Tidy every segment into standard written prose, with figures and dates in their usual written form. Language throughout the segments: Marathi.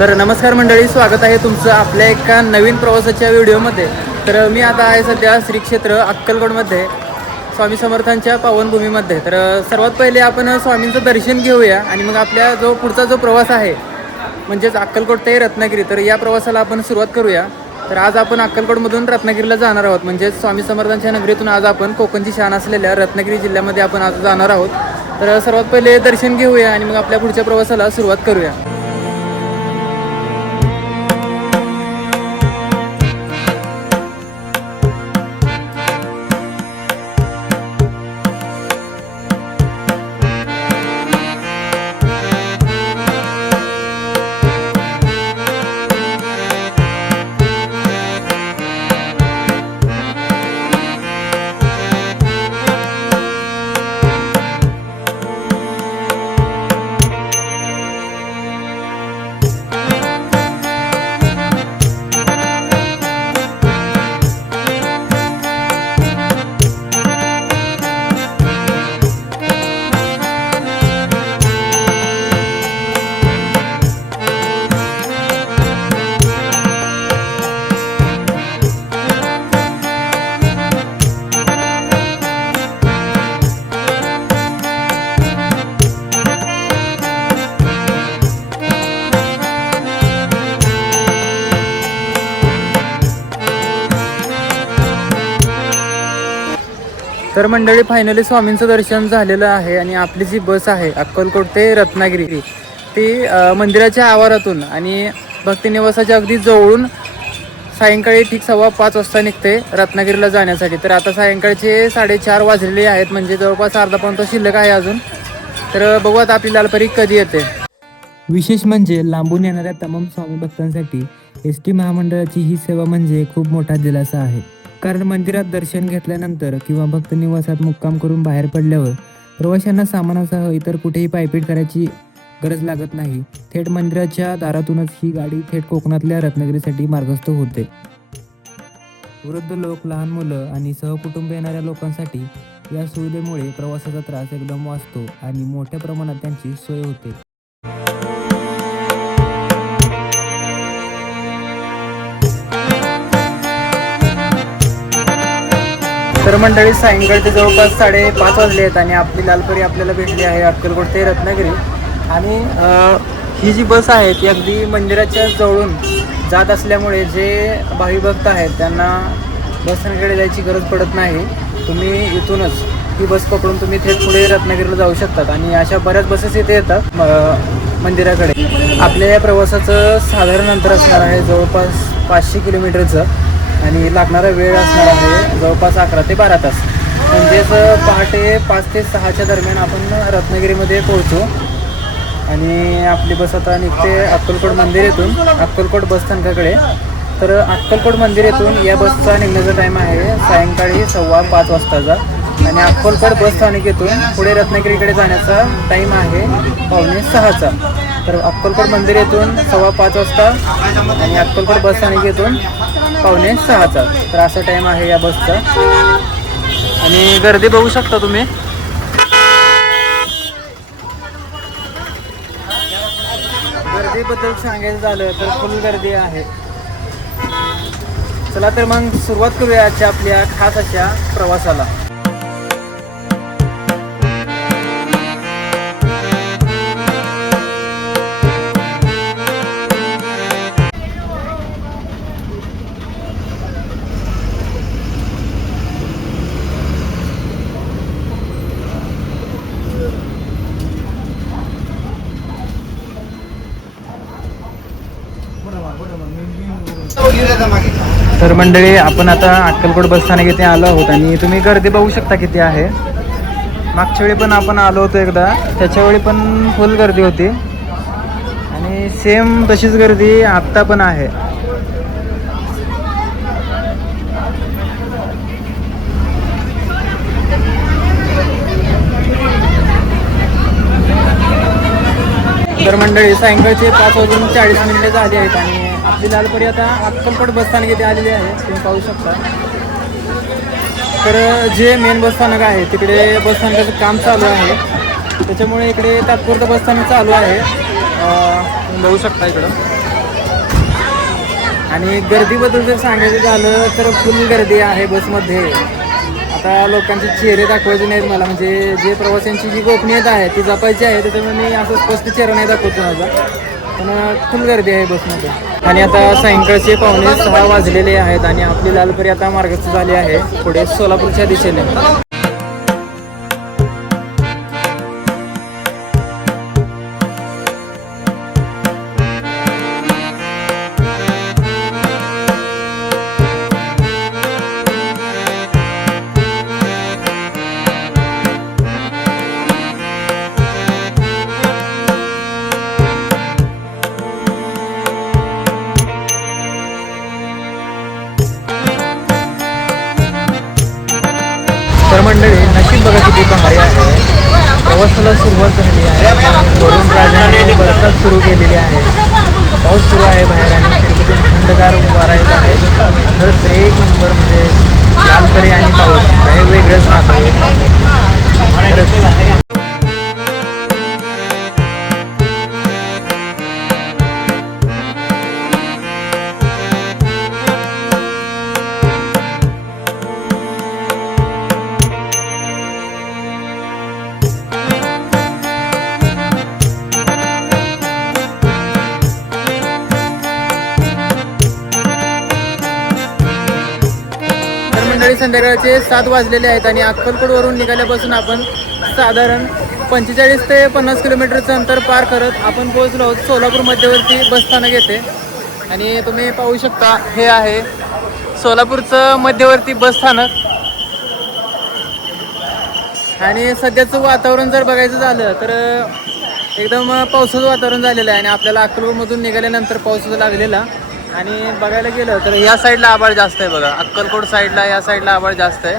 तर नमस्कार मंडळी, स्वागत आहे तुमचं आपल्या एका नवीन प्रवासाच्या व्हिडिओमध्ये. तर मी आता आहे सध्या श्री क्षेत्र अक्कलकोटमध्ये, स्वामी समर्थांच्या पावनभूमीमध्ये. तर सर्वात पहिले आपण स्वामींचं दर्शन घेऊया आणि मग आपल्या पुढचा जो प्रवास आहे म्हणजेच अक्कलकोट ते रत्नागिरी, तर या प्रवासाला आपण सुरुवात करूया. तर आज आपण अक्कलकोटमधून रत्नागिरीला जाणार आहोत. म्हणजेच स्वामी समर्थांच्या नगरीतून आज आपण कोकणची शान असलेल्या रत्नागिरी जिल्ह्यामध्ये आपण आज जाणार आहोत. तर सर्वात पहिले दर्शन घेऊया आणि मग आपल्या पुढच्या प्रवासाला सुरुवात करूया. तर मंडळी, फायनली स्वामींचं दर्शन झालेलं आहे आणि आपली जी बस आहे अक्कलकोट ते रत्नागिरी, ती मंदिराच्या आवारातून आणि भक्तिनिवासाच्या अगदी जवळून सायंकाळी ठीक 5:15 वाजता निघते रत्नागिरीला जाण्यासाठी. तर आता सायंकाळचे 4:30 वाजलेले आहेत, म्हणजे जवळपास अर्धा पाऊण तास शिल्लक आहे अजून. तर बघू आता आपली लालपरी कधी येते. विशेष म्हणजे लांबून येणाऱ्या तमाम स्वामी भक्तांसाठी एस.टी. महामंडळाची ही सेवा म्हणजे खूप मोठा दिलासा आहे. कारण मंदिरात दर्शन घेतल्यानंतर किंवा भक्त निवासात मुक्काम करून बाहेर पडल्यावर प्रवाशांना सामानासह इतर कुठेही पायपीट करायची गरज लागत नाही. थेट मंदिराच्या दारातूनच ही गाडी थेट कोकणातल्या रत्नागिरीसाठी मार्गस्थ होते. वृद्ध लोक, लहान मुलं आणि सहकुटुंब येणाऱ्या लोकांसाठी या सुविधेमुळे प्रवासाचा त्रास एकदम वाचतो आणि मोठ्या प्रमाणात त्यांची सोय होते. तर मंडळी, सायंकाळचे जवळपास 5:30 वाजले आहेत आणि आपली लालपरी आपल्याला भेटली आहे अक्कलकोट ते रत्नागिरी. आणि ही जी बस आहे ती अगदी मंदिराच्या जवळून जात असल्यामुळे जे भाविभक्त आहेत त्यांना बसस्थानकडे जायची गरज पडत नाही. तुम्ही इथूनच ही बस पकडून तुम्ही थेट पुढे रत्नागिरीला जाऊ शकतात आणि अशा बऱ्याच बसेस इथे येतात मंदिराकडे. आपल्या या प्रवासाचं साधारण अंतर असणार आहे जवळपास 500 किलोमीटरचं आणि लागणारा वेळ असणार आहे जवळपास 11 ते 12 तास. म्हणजेच पहाटे 5 ते 6च्या दरम्यान आपण रत्नागिरीमध्ये पोहोचू. आणि आपली बस आता निघते अक्कलकोट मंदिर येथून अक्कलकोट बसस्थानकाकडे. तर अक्कलकोट मंदिर येथून या बसचा निघण्याचा टाईम आहे सायंकाळी 5:15 वाजताचा आणि अक्कलकोट बसस्थानक येथून पुढे रत्नागिरीकडे जाण्याचा टाईम आहे 5:45चा. तर अक्कलकोट मंदिर येथून 5:15 वाजता आणि अक्कलकोट बसस्थानक येथून 5:45चा. तर असा टाईम आहे या बसचा. आणि गर्दी बघू शकता तुम्ही. गर्दीबद्दल सांगायचं झालं तर फुल गर्दी आहे. चला तर मग सुरुवात करूया आजच्या आपल्या खास अशा प्रवासाला. तर मंडळी, आपण आता अक्कलकोट बसस्थानक येथे आलो आहोत आणि तुम्ही गर्दी बघू शकता किती आहे. मागच्या वेळी पण आपण आलो होतो एकदा, त्याच्यावेळी पण फुल गर्दी होती आणि सेम तशीच गर्दी आत्ता पण आहे. तर मंडळी, सायंकाळचे 5:40 झाले आहेत आणि आपली लालपरी आता अक्कलकोट बसस्थानक इथे आलेली आहे, तुम्ही पाहू शकता. तर जे मेन बसस्थानक आहे तिकडे बसस्थानकाचं काम चालू आहे, त्याच्यामुळे इकडे तात्पुरतं बसस्थानक चालू आहे. तुम्ही बघू शकता इकडं. आणि गर्दीबद्दल जर सांगायचं झालं तर फुल गर्दी आहे बसमध्ये. आता लोकांचे चेहरे दाखवायचे नाहीत मला, म्हणजे जे प्रवाशांची जी गोपनीयता आहे ती जपायची आहे, त्याच्यामुळे मी असं स्पष्ट चेहरा नाही दाखवतो माझा. पण फुल गर्दी आहे बसमध्ये. आणि आता सायंकाळचे 5:45 वाजलेले आहेत आणि आपली लालपरी आता मार्गस्थ झाली आहे पुढे सोलापूरच्या दिशेने. तर मंडळी, नशीब बघा किती भारी आहे. प्रवासाला सुरुवात झाली आहे. वरून राजाने बरसात सुरू केलेली आहे. पाऊस सुरू आहे बाहेर आणि खिडकीतून थंडगार वारा येत आहे. खरंच एक नंबर, म्हणजे लालपरी आणि पाऊस काही वेगळंच नातं आहे. खरंच. मंडळी, संध्याकाळचे 7 वाजलेले आहेत आणि अक्कलकोटवरून निघाल्यापासून आपण साधारण 45 ते 50 किलोमीटरचं अंतर पार करत आपण पोहोचलो आहोत सोलापूर मध्यवर्ती बसस्थानक येथे. आणि तुम्ही पाहू शकता, हे आहे सोलापूरचं मध्यवर्ती बसस्थानक. आणि सध्याचं वातावरण जर बघायचं झालं तर एकदम पावसाचं वातावरण झालेलं आहे आणि आपल्याला अक्कलकोटमधून निघाल्यानंतर पाऊस लागलेला. आणि बघायला गेलं तर या साईडला आभाळ जास्त आहे बघा, अक्कलकोट साईडला या साईडला आभाळ जास्त आहे.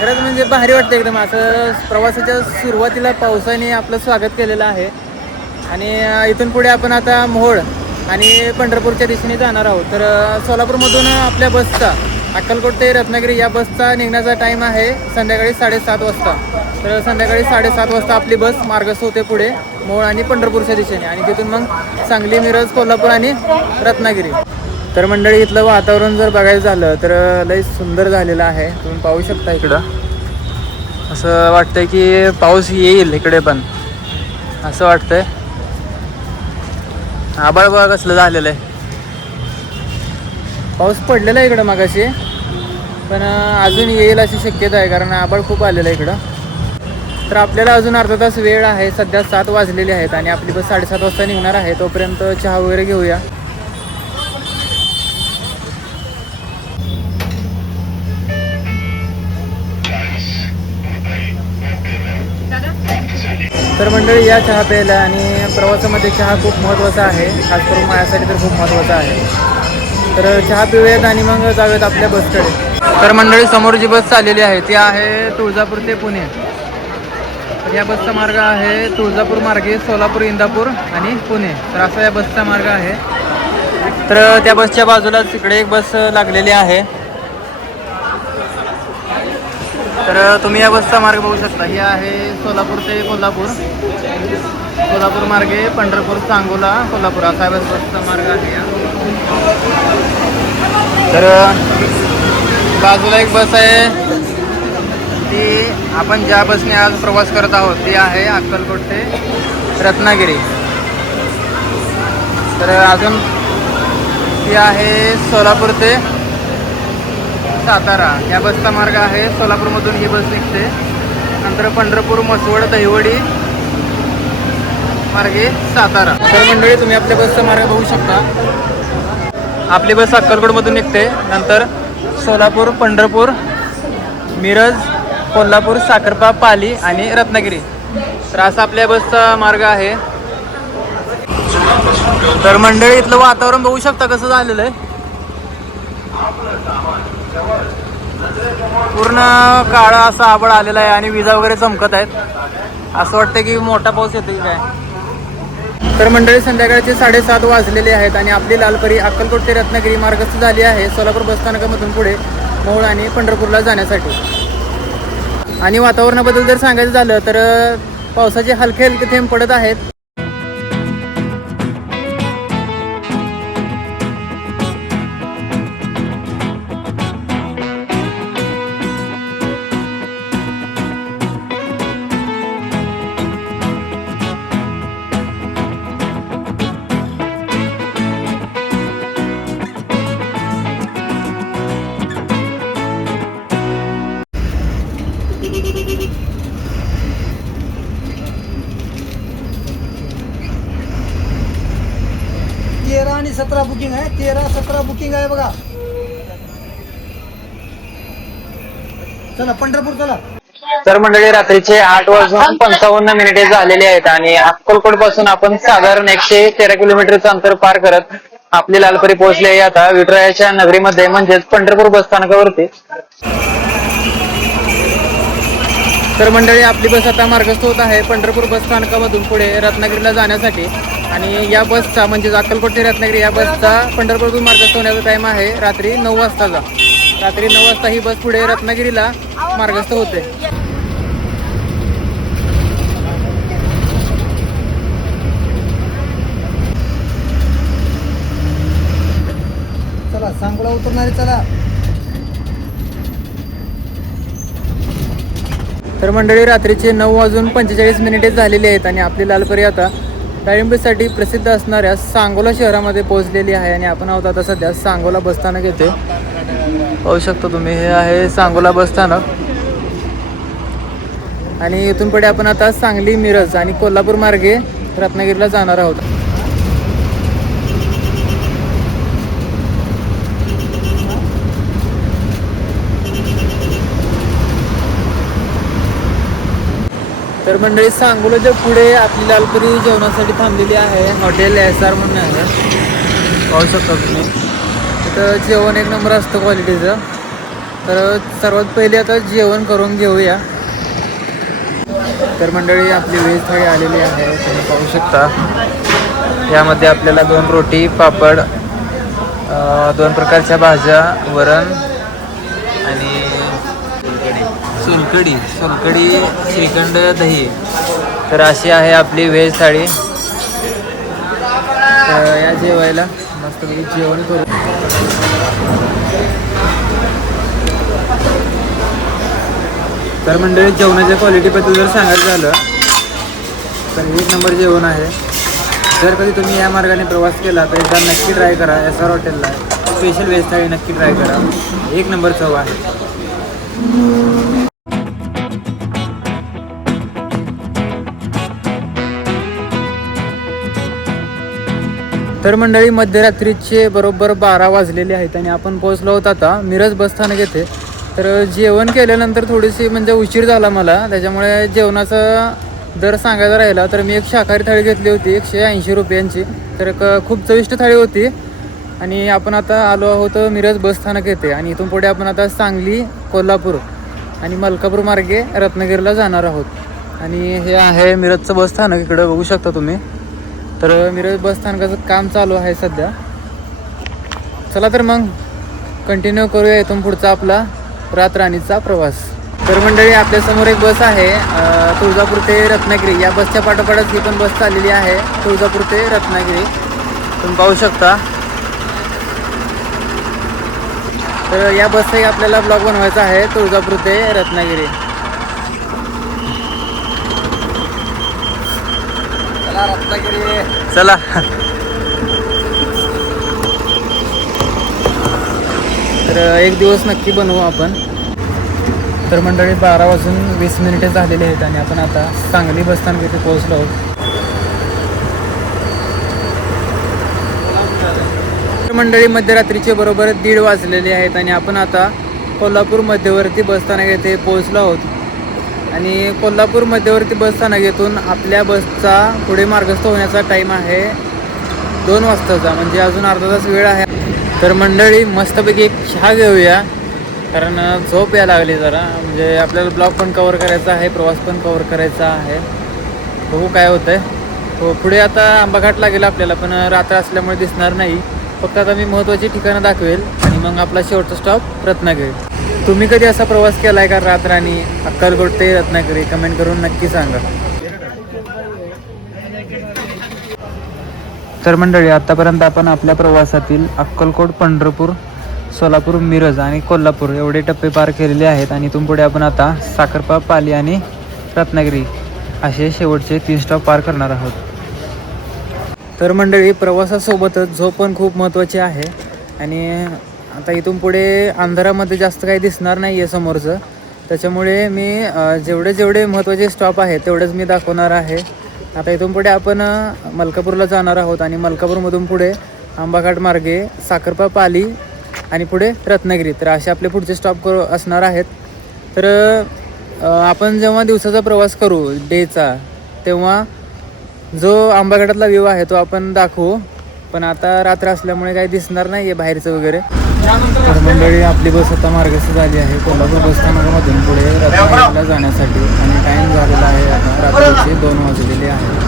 खरंच म्हणजे भारी वाटतं एकदम. असं प्रवासाच्या सुरुवातीला पावसाने आपलं स्वागत केलेलं आहे. आणि इथून पुढे आपण आता मोहोळ आणि पंढरपूरच्या दिशेने जाणार आहोत. तर सोलापूरमधून आपल्या बसचा अक्कलकोट ते रत्नागिरी या बसचा निघण्याचा टाईम आहे संध्याकाळी 7:30 वाजता. तर संध्याकाळी 7:30 वाजता आपली बस मार्गस्थ होते पुढे मोहोळ आणि पंढरपूरच्या दिशेने. आणि तिथून मग सांगली, मिरज, कोल्हापूर आणि रत्नागिरी. तर मंडळी, इथलं वातावरण जर बघायचं झालं तर लई सुंदर झालेलं आहे. तुम्ही पाहू शकता इकडं. असं वाटतंय की पाऊस येईल इकडे पण, असं वाटतंय. आभाळ बघा कसलं झालेलं आहे. पाऊस पडलेला आहे इकडं मगाशी, पण अजून येईल अशी शक्यता आहे कारण आभाळ खूप आलेलं आहे इकडं. तर आपल्याला अजून अर्धा तास वेळ आहे. सध्या 7 वाजलेले आहेत आणि आपली बस 7:30 वाजता निघणार आहे. तोपर्यंत चहा वगैरे घेऊया. तर मंडळी, या चहा प्यायला आणि प्रवासामध्ये चहा खूप महत्त्वाचा आहे. खास करून माझ्यासाठी तर खूप महत्त्वाचा आहे. तर चहा पिऊयात आणि मग जाऊयात आपल्या बसकडे. तर मंडळी, समोर जी बस चाललेली आहे ती आहे तुळजापूर ते पुणे. तर या बसचा मार्ग आहे तुळजापूर मार्गे सोलापूर, इंदापूर आणि पुणे. तर असा या बसचा मार्ग आहे. तर त्या बसच्या बाजूलाच इकडे एक बस लागलेली आहे. तर तुम्ही या बसचा मार्ग बघू शकता. ही आहे सोलापूर ते कोल्हापूर, कोल्हापूर मार्गे पंढरपूर, सांगोला, कोल्हापूर असा बसचा मार्ग आहे. तर बाजूला एक बस आहे, ती आपण ज्या बसने आज प्रवास करत आहोत ती आहे अक्कलकोट ते रत्नागिरी. तर अजून ती आहे सोलापूर ते सातारा. या बसचा मार्ग आहे. सोलापूरमधून ही बस निघते. नंतर पंढरपूर, मसवड, दहिवडी मार्गे सातारा. तर मंडळी, तुम्ही आपल्या बसचा मार्ग बघू शकता. आपली बस अक्कलकोटमधून निघते. नंतर सोलापूर, पंढरपूर, मिरज, कोल्हापूर, साखरपा, पाली आणि रत्नागिरी. तर असा आपल्या बसचा मार्ग आहे. तर मंडळी, इथलं वातावरण बघू शकता कसं झालेलं आहे. पूर्ण काळा असा आभाळ आलेला आहे आणि विजा वगैरे चमकत आहेत. असं वाटतं की मोठा पाऊस येतो की काय. तर मंडळी, संध्याकाळचे 7:30 वाजलेले आहेत आणि आपली लालपरी अक्कलकोट ते रत्नागिरी मार्गस्थ झाली आहे सोलापूर बसस्थानकामधून पुढे मोहोळ आणि पंढरपूरला जाण्यासाठी. आणि वातावरणाबद्दल जर सांगायचं झालं तर पावसाचे हलके हलके थेंब पडत आहेत. 17 बुकिंग आहे, 13-17 बुकिंग आहे बघा. चला पंढरपूर चला. तर मंडळी रात्रीचे 8:55 झालेले आहेत आणि अक्कलकोट पासून आपण साधारण 113 किलोमीटरचं अंतर पार करत आपली लालपरी पोहोचली आहे आता विठुरायाच्या नगरीमध्ये म्हणजेच पंढरपूर बस स्थानकावरती. तर मंडळी आपली बस आता मार्गस्थ होत आहे पंढरपूर बस स्थानकामधून पुढे रत्नागिरीला जाण्यासाठी. आणि या बसचा म्हणजे अक्कलकोट ते रत्नागिरी या बसचा पंढरपूरतून मार्गस्थ होण्याचा टाइम आहे रात्री 9 वाजताचा. रात्री 9 वाजता ही बस पुढे रत्नागिरीला मार्गस्थ होते. चला सांगोला उतरणारे चला. तर मंडळी रात्रीचे 9:45 झालेले आहेत आणि आपली लालपरी आता डाळिंबीसाठी प्रसिद्ध असणाऱ्या सांगोला शहरामध्ये पोहोचलेली आहे. आणि आपण आहोत आता सध्या सांगोला बसस्थानक येथे. पाहू शकता तुम्ही, हे आहे सांगोला बसस्थानक. आणि इथून पुढे आपण आता सांगली, मिरज आणि कोल्हापूर मार्गे रत्नागिरीला जाणार आहोत. तर मंडळी सांगोलाच्या पुढे आपली लालपरी जेवणासाठी थांबलेली आहे. हॉटेल SR म्हणून आहे, पाहू शकता तुम्ही. तिथं जेवण एक नंबर असतं क्वालिटीचं. तर सर्वात पहिले आता जेवण करून घेऊया. तर मंडळी आपली व्हेज थाळी आलेली आहे, तुम्ही पाहू शकता. यामध्ये आपल्याला 2 रोटी, पापड, 2 प्रकारच्या भाज्या, वरण आणि सोलकढी, श्रीखंड, दही. तर अशी आहे आपली व्हेज थाळी. तर या जेवायला मस्तपैकी जेवण करू. तर मंडळी जेवणाच्या क्वालिटीबद्दल जर सांगायचं झालं तर 1 नंबर जेवण आहे. जर कधी तुम्ही या मार्गाने प्रवास केला तर एकदा नक्की ट्राय करा. SR हॉटेलला स्पेशल व्हेज थाळी नक्की ट्राय करा, 1 नंबर चव आहे. तर मंडळी मध्यरात्रीचे बरोबर 12 वाजलेले आहेत आणि आपण पोहोचलो आहोत आता मिरज बसस्थानक येथे. तर जेवण केल्यानंतर थोडीशी म्हणजे उशीर झाला मला, त्याच्यामुळे जेवणाचा दर सांगायचा राहिला. तर मी एक शाकाहारी थाळी घेतली होती 180 रुपयांची. तर खूप चविष्ट थाळी होती. आणि आपण आता आलो आहोत मिरज बसस्थानक येथे. आणि इथून पुढे आपण आता सांगली, कोल्हापूर आणि मलकापूर मार्गे रत्नागिरीला जाणार आहोत. आणि हे आहे मिरजचं बसस्थानक, इकडं बघू शकता तुम्ही. तर मिरज बसस्थानकाचं काम चालू आहे सध्या. चला तर मग कंटिन्यू करूया इथून पुढचा आपला रातराणीचा प्रवास. तर मंडळी आपल्यासमोर एक बस आहे तुळजापूर ते रत्नागिरी. या बसच्या पाठोपाठच ही पण बस चाललेली आहे तुळजापूर ते रत्नागिरी, तुम्ही पाहू शकता. तर या बसचाही आपल्याला ब्लॉग बनवायचा आहे तुळजापूर ते रत्नागिरी. चला. तर एक दिवस नक्की बनवू आपण. तर मंडळी 12:20 झालेले आहेत आणि आपण आता सांगली बसस्थानक इथे पोहोचलो आहोत. तर मंडळी मध्यरात्रीचे बरोबर 1:30 वाजलेले आहेत आणि आपण आता कोल्हापूर मध्यवर्ती बसस्थानक येथे पोहोचलो आहोत. आणि कोल्हापूर मध्यवर्ती बसस्थानक येथून आपल्या बसचा पुढे मार्गस्थ होण्याचा टाईम आहे 2 वाजताचा, म्हणजे अजून अर्धा तास वेळ आहे. तर मंडळी मस्तपैकी एक चहा घेऊया, कारण झोप यायला लागली जरा. म्हणजे आपल्याला ब्लॉग पण कवर करायचा आहे, प्रवास पण कवर करायचा आहे. बघू काय होतं आहे. पुढे आता आंबाघाट लागेल आपल्याला, पण रात्र असल्यामुळे दिसणार नाही. फक्त आता मी महत्त्वाची ठिकाणं दाखवेल आणि मग आपला शेवटचा स्टॉप रत्नागिरी. तुम्ही कधी असा प्रवास केला आहे का रातराणी अक्कलकोट ते रत्नागिरी? कमेंट करून नक्की सांगा. तर मंडळी आतापर्यंत आपण आपल्या प्रवासातील अक्कलकोट, पंढरपूर, सोलापूर, मिरज आणि कोल्हापूर एवढे टप्पे पार केलेले आहेत. आणि इथून पुढे आपण आता साखरपा, पाली आणि रत्नागिरी असे शेवटचे 3 स्टॉप पार करणार आहोत. तर मंडळी प्रवासासोबतच झोप पण खूप महत्त्वाची आहे. आणि आता इथून पुढे अंधारामध्ये जास्त काही दिसणार नाही आहे समोरचं, त्याच्यामुळे मी जेवढे महत्त्वाचे स्टॉप आहेत तेवढेच मी दाखवणार आहे. आता इथून पुढे आपण मलकापूरला जाणार आहोत आणि मलकापूरमधून पुढे आंबाघाट मार्गे साखरपा पाली आणि पुढे रत्नागिरी. तर असे आपले पुढचे स्टॉप असणार आहेत. तर आपण जेव्हा दिवसाचा प्रवास करू डेचा, तेव्हा जो आंबाघाटातला व्ह्यू आहे तो आपण दाखवू. पण आता रात्र असल्यामुळे काही दिसणार नाही आहे बाहेरचं वगैरे. तर मंडळी आपली बस आता मार्गस्थ झाली आहे कोल्हापूर बस स्थानकामधून पुढे रत्नागिरीला जाण्यासाठी. आणि टाईम झालेला आहे आता रात्रीचे 2 वाजलेले आहेत.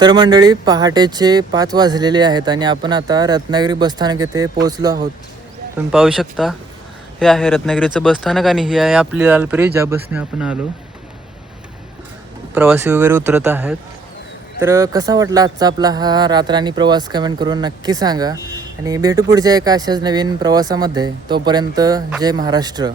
तर मंडळी पहाटेचे 5 वाजलेले आहेत आणि आपण आता रत्नागिरी बसस्थानक येथे पोहोचलो आहोत. तुम्ही पाहू शकता हे आहे रत्नागिरीचं बसस्थानक आणि ही आहे आपली लालपरी ज्या बसने आपण आलो. प्रवासी वगैरे उतरत आहेत. तर कसा वाटला आजचा आपला हा रात्राणी प्रवास कमेंट करून नक्की सांगा. आणि भेटू पुढच्या एका अशाच नवीन प्रवासामध्ये. तोपर्यंत जय महाराष्ट्र.